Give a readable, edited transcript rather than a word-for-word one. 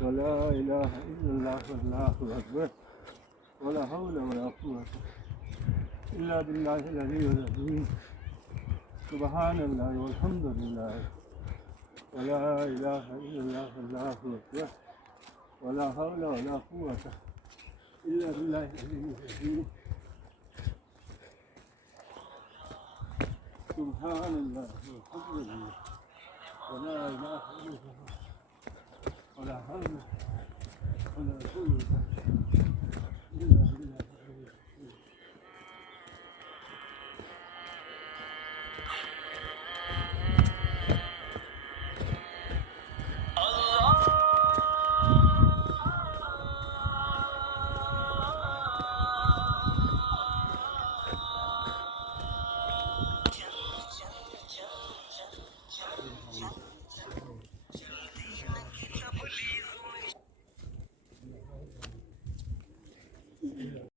ولا إله إلا الله والله أكبر ولا حول ولا قوة إلا بالله العلي العظيم سبحان الله والحمد لله ولا إله إلا الله والله أكبر ولا حول ولا قوة إلا بالله العلي العظيم سبحان الله والحمد لله ولا إله إلا الله ولا حول ولا قوة إلا بالله